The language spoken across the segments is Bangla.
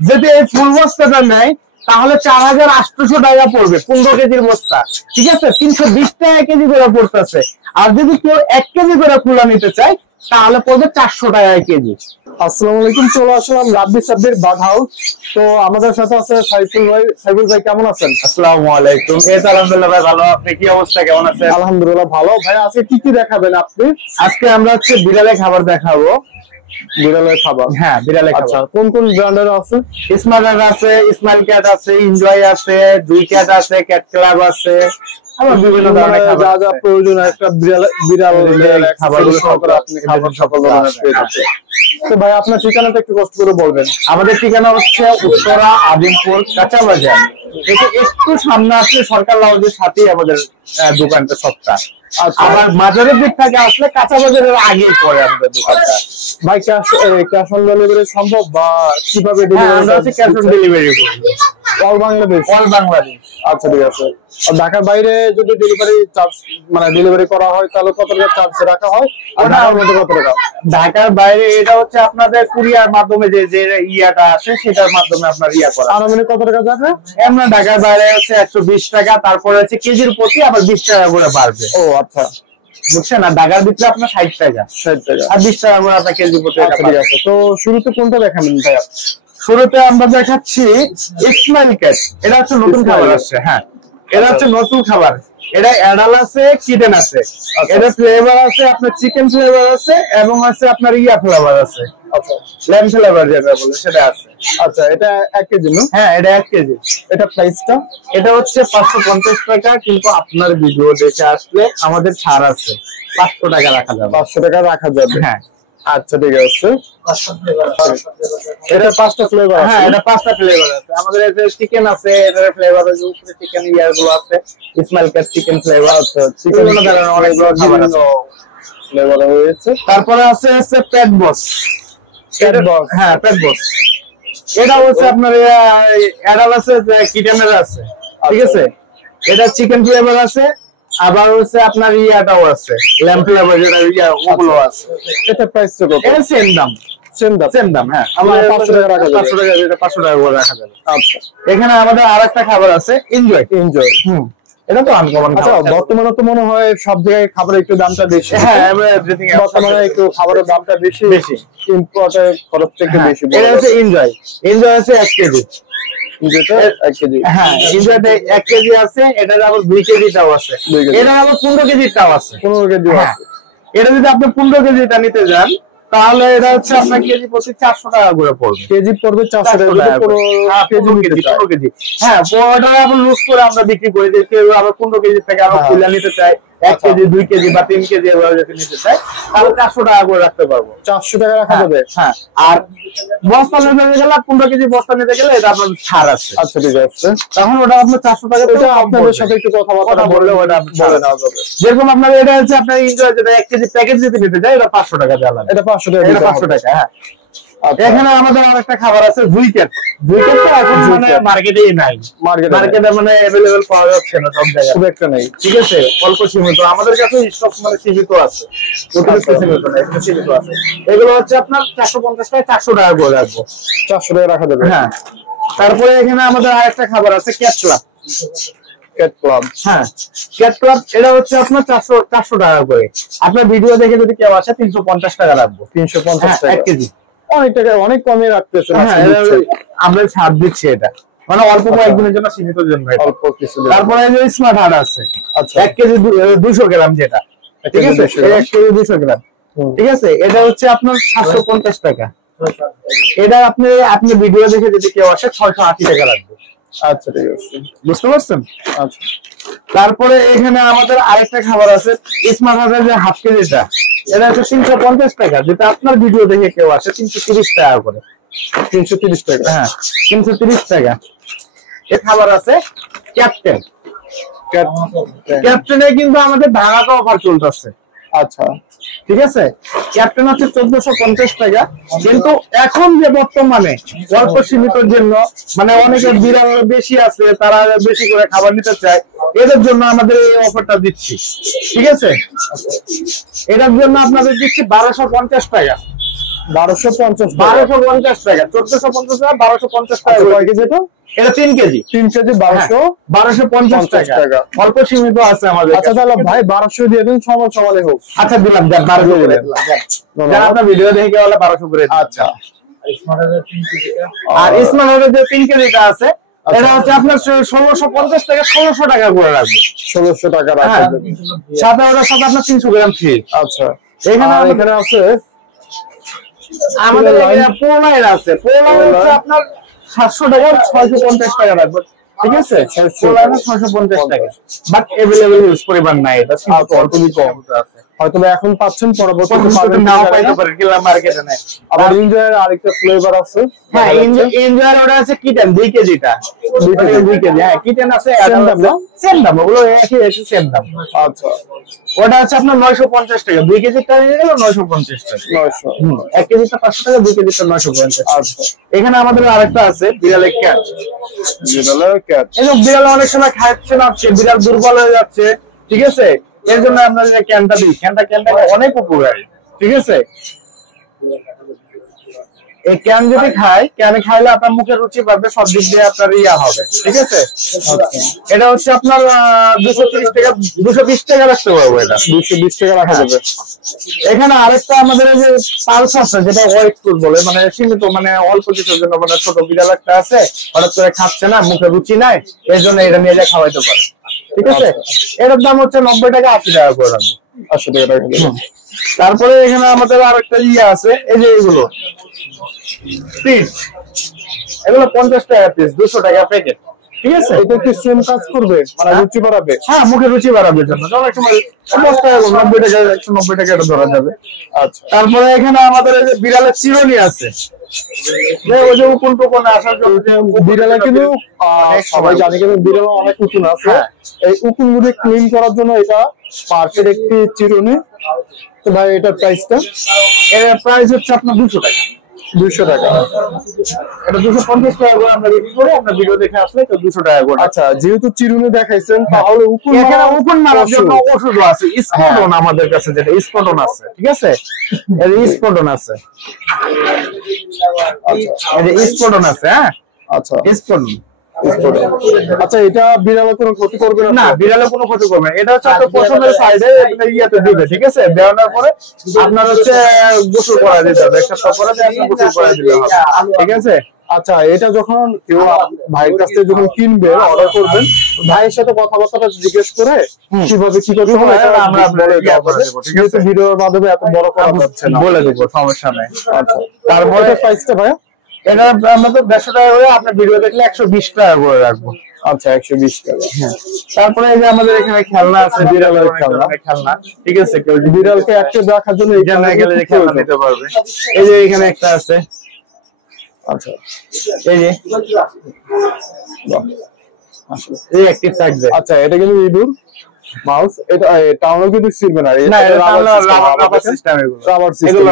যদি এই ফুল বস্তাটা নেয় তাহলে 4800 টাকা পড়বে 15 কেজির বস্তা। ঠিক আছে, 320 টাকা কেজি করে পড়তেছে। আর যদি কেউ 1 কেজি করে খোলা নিতে চায় তাহলে পড়বে 400 টাকা কেজি। আসসালামু আলাইকুম, চলে আসলাম রাব্বি সাব্বির বার্ড হাউস। তো আমাদের সাথে আছে সাইফুল ভাই। সাইফুল ভাই কেমন আছেন? আসসালামু আলাইকুম। আলহামদুলিল্লাহ ভাই ভালো, আপনি কি অবস্থা, কেমন আছেন? আলহামদুলিল্লাহ ভালো। ভাই আজকে কি কি দেখাবেন আপনি? আজকে আমরা বিড়ালের খাবার দেখাবো। বিড়ালের খাবার? হ্যাঁ, বিড়ালের খাবার। আচ্ছা, কোন কোন ব্র্যান্ডের আছে? স্মার্টার আছে, স্মাইল ক্যাট আছে, এনজয় আছে, দুই ক্যাট আছে, ক্যাট ক্লাব আছে, আবার বিভিন্ন ধরনের যা যা প্রয়োজন একটা বিড়ালের খাবারগুলো আপনি সকল ধরনের পেয়ে যাচ্ছেন। তো ভাই আপনার ঠিকানাটা একটু কষ্ট করে বলবেন। আমাদের ঠিকানা হচ্ছে উত্তরা আজিমপুর কাঁচা বাজার, এটা একটু সামনে আসলে সরকার লজের সাথেই আমাদের দোকানটা সবটা। আবার বাজারের দিক থেকে আসলে কাঁচা বাজারের আগেই পড়ে আমাদের দোকানটা। ভাই ক্যাশ অন ডেলিভারি সম্ভব বা কিভাবে cash on delivery all Bangladesh? All Bangladesh. আচ্ছা ঠিক আছে। আর ঢাকার বাইরে যদি ডেলিভারি চার্জ ডেলিভারি করা হয় তাহলে কত টাকা চার্জ রাখা হয়? আর ঢাকার মধ্যে কত টাকা? ঢাকার বাইরে এটা হচ্ছে আপনাদের কুরিয়ার মাধ্যমে যে ইয়াটা আসে সেটার মাধ্যমে আপনার ইয়া করা। আর মানে কত টাকা যাবে? আমরা ঢাকার বাইরে হচ্ছে 120 টাকা, তারপরে হচ্ছে কেজির প্রতি আবার 20 টাকা করে বাড়বে। ও আচ্ছা, বুঝছেন না, ঢাকার ভিতরে আপনার 60 টাকা আর 20 টাকা করে আপনার কেজি প্রতি। ঠিক আছে। তো শুরুতে কোনটা দেখাবেন ভাইয়া? শুরুতে আমরা দেখাচ্ছি স্মাইল ক্যাট। এটা হচ্ছে নতুন খাবার আসছে। হ্যাঁ, এটা হচ্ছে নতুন খাবার। এটা অ্যাডাল আছে, কিডেন আছে। এটা ফ্লেভার আছে আপনার চিকেন ফ্লেভার আছে এবং আছে আপনার ইয়া ফ্লেভার আছে। আচ্ছা, ল্যাম্ব ফ্লেভার যেটা বলে সেটা আছে। আচ্ছা, এটা 1 কেজি না? হ্যাঁ, এটা 1 কেজি। এটা প্রাইসটা? এটা হচ্ছে 550 টাকা, কিন্তু আপনার ভিডিও দেখে আসলে আমাদের ছাড় আছে, 500 টাকা রাখা যাবে। 500 টাকা রাখা যাবে? হ্যাঁ। আচ্ছা ঠিক আছে। এটা 5টা ফ্লেভার আছে? হ্যাঁ, এটা 5টা ফ্লেভার আছে। আমাদের এতে চিকেন আছে, এটার ফ্লেভার আছে, উপরে চিকেন ইয়ার গুলো আছে, স্মাইল ক্যাট চিকেন ফ্লেভার আছে, চিকেন অনেকগুলো খাবার আছে, ফ্লেভার রয়েছে। তারপরে আছে পেট বস। পেট বস? হ্যাঁ, পেট বস। এটা হচ্ছে আপনার অ্যাডাল আছে, কিডেনের আছে। ঠিক আছে, এটা চিকেন ফ্লেভার আছে, আবার হচ্ছে আপনার ইয়াটাও আছে, ল্যাম্ব ফ্লেভার যেটা ইয়া ওগুলো আছে। এটা প্রাইসটা কত? এটা সেম দাম। সেম দাম। হ্যাঁ, আমরা 500 টাকা রাখা যাবে? 500 টাকা, এটা 500 টাকা করে রাখা যাবে। আচ্ছা, এখানে আমাদের আরেকটা খাবার আছে, এনজয়। এটা তো আনকমন। আচ্ছা, বর্তমানে তো মনে হয় সব জায়গায় খাবারের একটু দামটা বেশি। হ্যাঁ, এভরিথিং বর্তমানে একটু খাবারের দামটা বেশি, ইম্পোর্টের খরচ থেকে বেশি। এটা হচ্ছে এনজয়। এনজয় আছে 1 কেজি। যেটা 1 কেজি? হ্যাঁ, এনজয়তে 1 কেজি আছে। এটা আবার 2 কেজিটাও আছে। এটা আবার 15 কেজিটাও আছে। 15 কেজি আছে। এটা যদি আপনি 15 কেজিটা নিতে যান তাহলে এটা হচ্ছে আপনার কেজি প্রতি 400 টাকা করে পড়বে। কেজি পড়বে 400 টাকা? 15 কেজি। হ্যাঁ, পনেরোটা আবার লুজ করে আমরা বিক্রি করি, যে কেউ আবার 15 কেজি থেকে আবার খুলে নিতে চায়, 1 কেজি 2 কেজি বা 3 কেজি এভাবে যদি নিতে চায় তাহলে 400 টাকা করে রাখতে পারবো। 400 টাকা রাখা যাবে? হ্যাঁ, আর বস্তা নিতে গেলে 15 কেজি বস্তা নিতে গেলে এটা আপনার ছাড় আছে। আচ্ছা ঠিক আছে। তখন ওটা আপনার 400 টাকা। এটা আপনাদের সাথে একটু কথাবার্তা বললে ওটা বলে নেওয়া যাবে। যেরকম আপনার এটা হচ্ছে আপনার এনজয়, যেটা 1 কেজি প্যাকেজ যদি নিতে যায় এটা 500 টাকা দেওয়া লাগবে। এটা 500 টাকা? এটা 500 টাকা। হ্যাঁ। এখানে আমাদের আরেকটা খাবার আছে, জুইকেট। জুইকেটটা এখন মানে মার্কেটেই নাই। মার্কেটে মানে अवेलेबल পাওয়া যাচ্ছে না সব জায়গায়, খুব একটা নেই। ঠিক আছে, অল্প সীমিত। আমাদের কাছে স্টক মানে সীমিত আছে, অতিরিক্ত সীমিত না, একটু সীমিত আছে। এগুলো হচ্ছে আপনার 450 টাকা, 400 টাকা করে রাখবো। 400 টাকা রাখা যাবে? হ্যাঁ। তারপরে এখানে আমাদের আরেকটা খাবার আছে, ক্যাট ক্লাব। Cat club? হ্যাঁ, ক্যাট ক্লাব। এটা হচ্ছে আপনার 400 টাকা করে। আপনার ভিডিও দেখে যদি কেউ আসে 350 টাকা রাখবো। 350 টাকা 1 কেজি। অনেক টাকা, অনেক কমে রাখতেছে। আমরা ছাড় দিচ্ছি, এটা মানে অল্প কয়েকদিনের জন্য, সীমিত জন্য, অল্প কিছু। তারপরে এই যে স্মার্ট হার্ট আছে। আচ্ছা, 1 কেজি 200 গ্রাম, যেটা ঠিক আছে 1 কেজি 200 গ্রাম। ঠিক আছে, এটা হচ্ছে আপনার 750 টাকা। এটা আপনি ভিডিও দেখে যদি কেউ আসে 680 টাকা রাখবে। আচ্ছা ঠিক আছে, বুঝতে পারছেন? আচ্ছা। তারপরে এখানে আমাদের আরেকটা খাবার আছে, স্মার্ট হার্টের যে হাফ কেজিটা, এটা হচ্ছে 350 টাকা, যেটা আপনার ভিডিও দেখে কেউ আসে 330 টাকা করে। 330 টাকা? হ্যাঁ, 330 টাকা। এ খাবার আছে ক্যাপ্টেন। ক্যাপ্টেনে কিন্তু আমাদের ধারাটা অফার চলতেছে। আচ্ছা ঠিক আছে, ক্যাপ্টেন হচ্ছে 1450 টাকা, কিন্তু এখন যে বর্তমানে অল্প সীমিতর জন্য, মানে অনেকের বিড়াল বেশি আছে, তারা বেশি করে খাবার নিতে চায়, এদের জন্য আমাদের এই অফারটা দিচ্ছি। ঠিক আছে, এটার জন্য আপনাদের দিচ্ছি 1250 টাকা। 1250 টাকা 1450 টাকা 1250 টাকা। কয় কেজি এটা? এটা 3 কেজি। 3 কেজি 1250 টাকা। অল্প সীমিত আছে আমাদের। আচ্ছা তাহলে ভাই 1200 দিয়ে দিন, সমানে হোক। আচ্ছা দিলাম, 1200 করে দিলাম। যারা আপনার ভিডিও দেখে হলে 1200 করে। আচ্ছা। আর স্মার্ট হার্টের যে 3 কেজিটা আছে এটা হচ্ছে আপনার 1650 টাকা 1600 টাকা করে রাখবো। 1600 টাকা রাখবেন। সাথে ওটার সাথে আপনার 300 গ্রাম ফ্রি। আচ্ছা। এখানে আছে আমাদের পোলাইন আছে। পোলাইন হচ্ছে আপনার 700 টাকা 650 টাকা রাখবো। ঠিক আছে, পোলাইন 650 টাকা। বাট अवेलेबल ইউজ পরিমাণ নাই, এটা খুবই কম আছে। হয়তো এখন পাচ্ছেন, পরবর্তীতে পাবেন নাও পাইতে পারেন, কিলা মার্কেটে নাই। আবার এনজয়ের আরেকটা ফ্লেভার আছে। হ্যাঁ এনজয়ের ওটা আছে কিটেন 2 কেজিটা। 2 কেজি। হ্যাঁ কিটেন আছে, সেম দাম, ওগুলো একই সেম দাম। আচ্ছা। ওটা আছে আপনার 950 টাকা। 2 কেজি টা নিয়ে গেল 950 টাকা। 900। 1 কেজিটা 500 টাকা, 2 কেজিটা 950। আচ্ছা। এখানে আমাদের আরেকটা আছে বিড়ালের ক্যাট। বিড়ালের ক্যাট। এই বিড়াল অনেক সময় খাচ্ছে না, বিড়াল দুর্বল হয়ে যাচ্ছে। ঠিক আছে, এর জন্য আপনাদের যে ক্যানটা দিই, ক্যানটা অনেক উপকারী। ঠিক আছে, এই ক্যান যদি ক্যানে খাইলে আপনার মুখে রুচি পাবে, সব দিক দিয়ে আপনার ইয়া হবে। ঠিক আছে, এটা হচ্ছে আপনার 230 টাকা 220 টাকা রাখতে পারবো। এটা 220 টাকা রাখা যাবে। এখানে আরেকটা আমাদের যে পালস আছে, যেটা হোয়াইট ফুড বলে, মানে সীমিত, মানে অল্প কিছুর জন্য, মানে ছোট বিড়াল একটা আছে, হঠাৎ করে খাচ্ছে না, মুখে রুচি নাই, এর জন্য এটা নিয়ে যা খাওয়াইতে পারে। ঠিক আছে, এটার দাম হচ্ছে 90 টাকা 80 টাকা করে রাখবো। 80 টাকা রাখবো। তারপরে এখানে আমাদের আরেকটা ইয়ে আছে, এই যে এগুলো পিস, এগুলো 50 টাকা পিস, 200 টাকা প্যাকেট। ঠিক আছে, এটা কি সেম কাজ করবে, মানে রুচি বাড়াবে? হ্যাঁ, মুখে রুচি বাড়ানোর জন্য। অনেক সময় 90 টাকা 190 টাকা এটা ধরা যাবে। আচ্ছা। তারপরে এখানে আমাদের এই যে বিড়ালের চিরুনি আছে, ওই যে উকুন টুকুন আসার জন্য। বিড়ালে কিন্তু সবাই জানে, কিন্তু বিড়ালে অনেক উকুন আছে। এই উকুন গুলি ক্লিন করার জন্য এটা পারফেক্ট একটি চিরুনি। তো ভাই এটার প্রাইসটা? এর প্রাইস হচ্ছে আপনার 200 টাকা। 200 টাকা। এটা 250 টাকা করে আমরা বিক্রি করি। আপনার ভিডিও দেখে আসলে তো 200 টাকা করে। আচ্ছা, যেহেতু চিরুনি দেখাইছেন, তাহলে উকুন মারার জন্য ওষুধও আছে। স্পটন আমাদের কাছে, যেটা স্পটন আছে। ঠিক আছে, এর স্পটন আছে। আচ্ছা, এই স্পটন আছে। হ্যাঁ, আচ্ছা, স্পটন। আচ্ছা, এটা বিড়ালে কোনো ক্ষতি করবে না? না, বিড়ালে কোনো ক্ষতি করবে না। এটা হচ্ছে আপনার পছন্দের সাইডে ইয়াতে দিবে। ঠিক আছে, দেওয়ানোর পরে আপনার হচ্ছে গোসল করা দিতে হবে। একটা সফরে আপনি গোসল করা দিতে হবে। ঠিক আছে। আচ্ছা, এটা যখন কেউ ভাইয়ের কাছ থেকে যখন কিনবে, অর্ডার করবেন, ভাইয়ের সাথে কথাবার্তা জিজ্ঞেস করে কিভাবে কি করতে হবে আমরা ঠিক আছে, ভিডিওর মাধ্যমে এত বড় করা যাচ্ছে না, বলে দেবো, সমস্যা নাই। আচ্ছা, তারপরে প্রাইসটা ভাই? এটা আমাদের 150 টাকা করে, আপনার ভিডিও দেখলে 120 টাকা করে রাখবো। আচ্ছা, 120 টাকা। হ্যাঁ, তারপরে এই যে আমাদের এখানে খেলনা আছে, বিড়ালের খেলনা। ঠিক আছে, কেউ বিড়ালকে অ্যাক্টিভ রাখার জন্য এখানে গেলে খেলনা নিতে পারবে। এই যে এখানে একটা আছে। আচ্ছা, এই যে এই অ্যাক্টিভ থাকবে। আচ্ছা, এটা কিন্তু ইঁদুর মাউস, এটা টাউনও কিন্তু ছিড়বে না। না, এটা রাবার সিস্টেম, এগুলো রাবার সিস্টেম,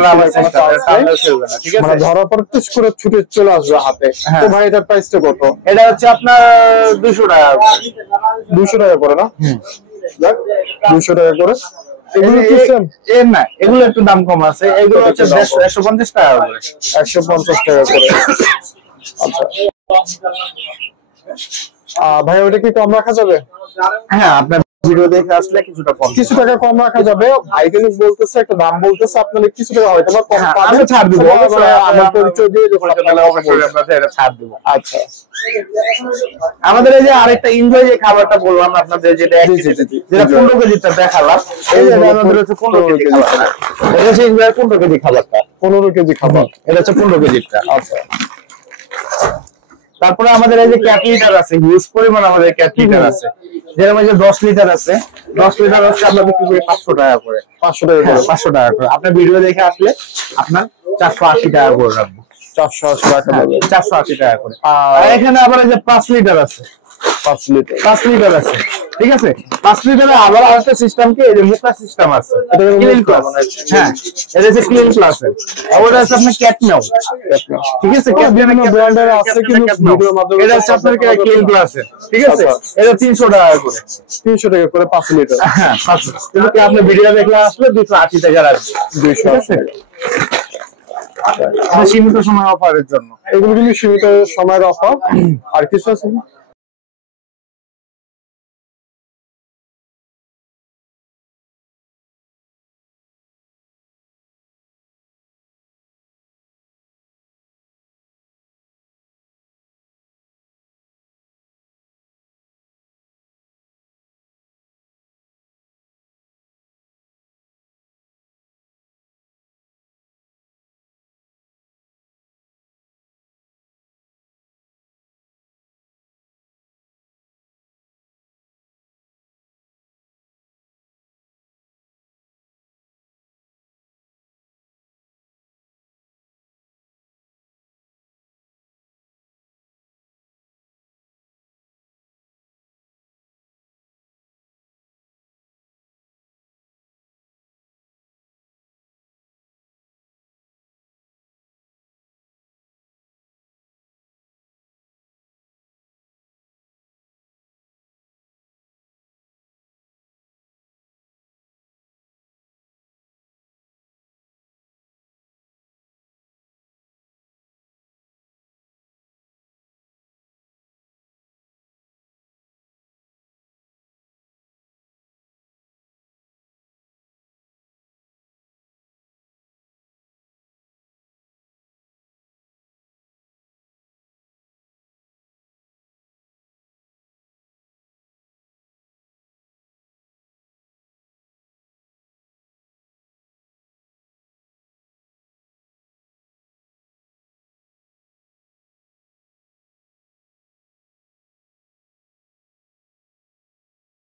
টাউনও ছিড়বে না। ঠিক আছে, মানে ধরার পর টুস করে ছুটে চলে আসবে হাতে। তো ভাই এটার প্রাইসটা কত? এটা হচ্ছে আপনার 200 টাকা। 200 টাকা করে না? 200 টাকা করে। এগুলো কি সেম? না, এগুলো একটু দাম কম আছে। এগুলো হচ্ছে 150 টাকা করে। 150 টাকা করে। আচ্ছা, ভাই ওটা কি কম রাখা যাবে? হ্যাঁ, আপনার ভিডিও দেখে আসলে কিছু টাকা কম রাখা যাবে। ভাই কিন্তু বলতেছে একটা দাম বলতেছে, আপনাদের কিছু টাকা হয়তো বা কম পাবেন। আমি ছাড় দিব, আমার পরিচয় দিয়ে যখন আপনারা অবশ্যই আপনাদের এটা ছাড় দিব। আচ্ছা, আমাদের এই যে আরেকটা এনজয় যে খাবারটা বললাম আপনাদের, যেটা 15 কেজিটা দেখালাম, এই যে আমাদের হচ্ছে 15 কেজি খাবার। এটা হচ্ছে এনজয় 15 কেজি খাবারটা। 15 কেজি খাবার, এটা হচ্ছে 15 কেজিটা। আচ্ছা। তারপরে আমাদের এই যে ক্যাট লিটার আছে, হিউজ পরিমাণ আমাদের ক্যাট লিটার আছে। যেরকম এই যে 10 লিটার আছে, 10 লিটার হচ্ছে আমরা বিক্রি করি 500 টাকা করে। 500 টাকা করে, 500 টাকা করে। আপনার ভিডিও দেখে আসলে আপনার 480 টাকা করে রাখবো। 480 টাকা দেবে, 480 টাকা করে। আর এখানে আবার এই যে 5 লিটার আছে, 5 লিটার আছে। ঠিক আছে, 5 লিটারে আবার আরেকটা সিস্টেম কি, এই যে মুখা সিস্টেম আছে, এটা ক্লিন প্লাস। হ্যাঁ, এটা হচ্ছে ক্লিন প্লাস এর। ওটা আছে আপনার ক্যাট নাও। ঠিক আছে, ক্যাট বিভিন্ন ব্র্যান্ডের আছে, কিন্তু ভিডিওর মাধ্যমে এটা হচ্ছে আপনার ক্লিন প্লাস এর। ঠিক আছে, এটা 300 টাকা করে। 300 টাকা করে 5 লিটার। হ্যাঁ, 500। কিন্তু কি আপনি ভিডিও দেখলে আসলে 280 টাকা রাখবে। 280 টাকা। সীমিত সময় অফারের জন্য। এগুলো কিন্তু সীমিত সময়ের অফার। আর কিছু আছে?